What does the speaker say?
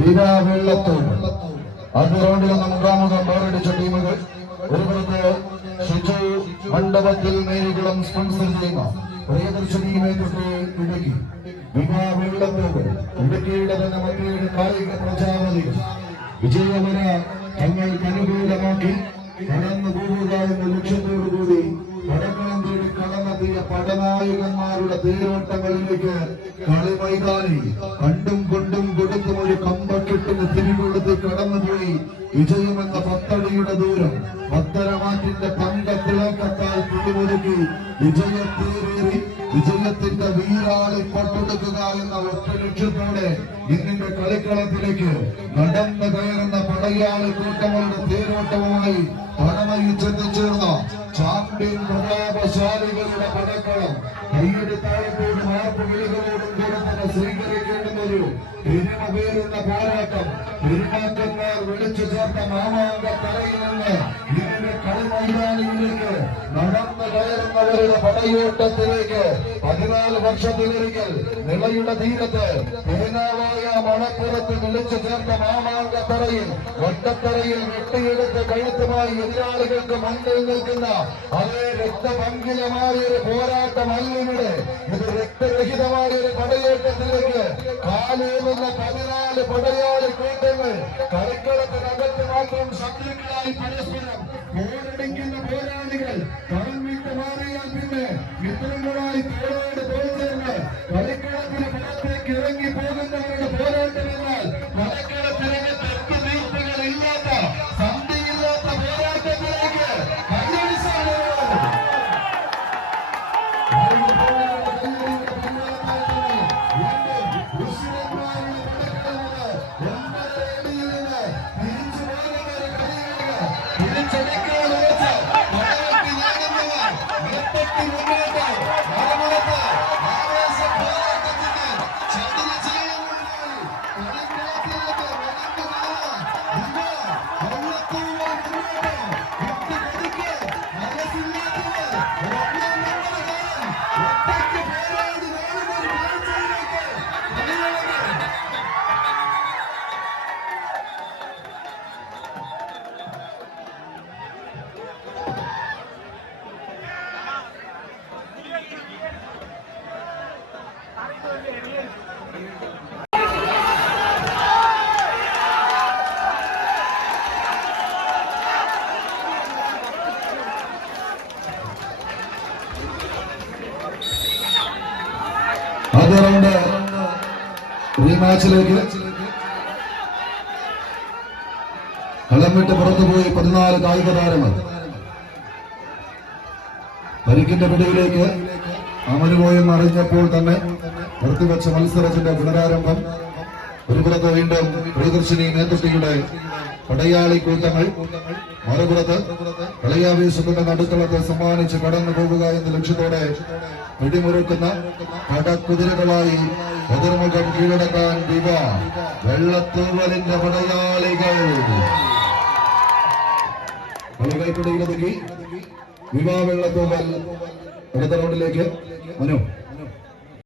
വിവാ വെള്ളത്തൂർ. ആദ്യ റൗണ്ടിൽ മുഖാമുഖം പോരടിച്ച ടീമുകൾ. ഒരു പുറത്ത് ഷിജു മണ്ഡപത്തിൽ മേരികുളം സ്പോൺസർ ചെയ്യുന്ന പ്രിയദർശിനിയെ തൊട്ട് ഇടുക്കി. വിവാ വെള്ളത്തൂർ ഇടുക്കിയുടെ തന്നെ മന്ത്രിയുടെ കായിക പ്രജാപതി വിജയമന തങ്ങൾക്ക് അനുകൂലമാക്കി കടന്നു പോവുക എന്ന ലക്ഷ്യത്തോടുകൂടി പടക്കളം തേടി കടന്നെത്തിയ പടനായകന്മാരുടെ തേരോട്ടങ്ങളിലേക്ക് കളി മൈതാനി കണ്ടും കൊണ്ടും കൊടുത്തും ഒരു കമ്പക്കെട്ടിന് തിരികൊടുത്ത് കടന്നുപോയി വിജയമെന്ന 10 അടിയുടെ ദൂരം പത്തരമാറ്റിന്റെ പങ്കത്തിളക്കത്താൽ പിടിമുറുക്കി വിജയത്തേറി വിജയത്തിന്റെ വീരാളി പട്ടെടുക്കുക എന്ന ഒറ്റ ലക്ഷ്യത്തോടെ ഇന്നിന്റെ കളിക്കളത്തിലേക്ക് നടന്നു കയറുന്ന പടയാളി കൂട്ടങ്ങളുടെ തേരോട്ടവുമായി പടമയിൽ ചെന്നുചേർന്ന ചാമ്പ്യൻ പ്രതാപശാലികളുടെ പടക്കളം കൈയുടെ താളത്തോടും ആർപ്പ് വിളികളോടും കൂടെ തന്നെ സ്വീകരിക്കേണ്ടുന്ന ഒരു പെരുമപേരുന്ന പോരാട്ടം. പെരുമാക്കന്മാർ വിളിച്ചു ചേർത്ത മാമാങ്ക തറയിൽ നിന്ന് ഇതിന്റെ കളിമൈതാനിയിലേക്ക് നടന്നു കയറുന്നവരുടെ പടയോട്ടത്തിലേക്ക് 14 വർഷത്തിലൊരിക്കൽ നിളയുടെ തീരത്ത് തേനാവായ മണപ്പുറത്ത് വിളിച്ചു ചേർത്ത മാമാങ്ക തറയിൽ വട്ടത്തറയിൽ വെട്ടിയെടുത്ത് കഴുത്തുമായി എതിരാളികൾക്ക് മുന്നിൽ നിൽക്കുന്ന അതേ രക്തപങ്കിലമായ ഒരു പോരാട്ടമല്ലിവിടെ. ഇത് രക്തരഹിതമായ ഒരു പടയോട്ടത്തിലേക്ക് കാലേറുന്ന 14 പടയാളി കൂട്ടങ്ങൾ കളിക്കളത്തിനകത്ത് മാത്രം ശത്രുക്കളായി പരസ്പരം പോരടിക്കുന്ന പോരാളികൾ കളം വിട്ട് മാറിയാൽ പിന്നെ മിത്രങ്ങളായി തോളോട് തോൾ ചേർന്ന് കളിക്കളത്തിന് പുറത്തേക്ക് ഇറങ്ങി പോകുന്നവരുടെ പോരാട്ടമെന്നാൽ കളിക്കളത്തിനകത്ത് തീർപ്പുകൾ ഇല്ലാത്ത സന്ധിയില്ലാത്ത പോരാട്ടത്തിലേക്ക് ആദ്യ റൗണ്ട് റീമാച്ചിലേക്ക് കളം വിട്ട് പുറത്തുപോയി 14 കായിക താരങ്ങൾ. പരിക്കിന്റെ പിടിയിലേക്ക് അമരുപോയെന്ന് അറിഞ്ഞപ്പോൾ തന്നെ നിർത്തിവെച്ച മത്സരത്തിന്റെ പുനരാരംഭം. ഒരു പുറത്ത് വീണ്ടും പ്രിയദർശിനി നേതൃത്വയുടെ പടയാളി കൂട്ടങ്ങൾ, മറുപുറത്ത് കളിയാവേശത്തിന്റെ നടുത്തളത്തെ സമ്മാനിച്ച് കടന്നു പോകുക എന്ന ലക്ഷ്യത്തോടെ പിടിമുറുക്കുന്ന പടക്കുതിരകളായി എതിർമുഖം കീഴടക്കാൻ വിവാ വെള്ളത്തൂവലിന്റെ പടയാളികൾ. കളികൾക്കിടയിലൊതുക്കി വിവാ വെള്ളത്തൂവൽ അടുത്ത റൗണ്ടിലേക്ക്. മനു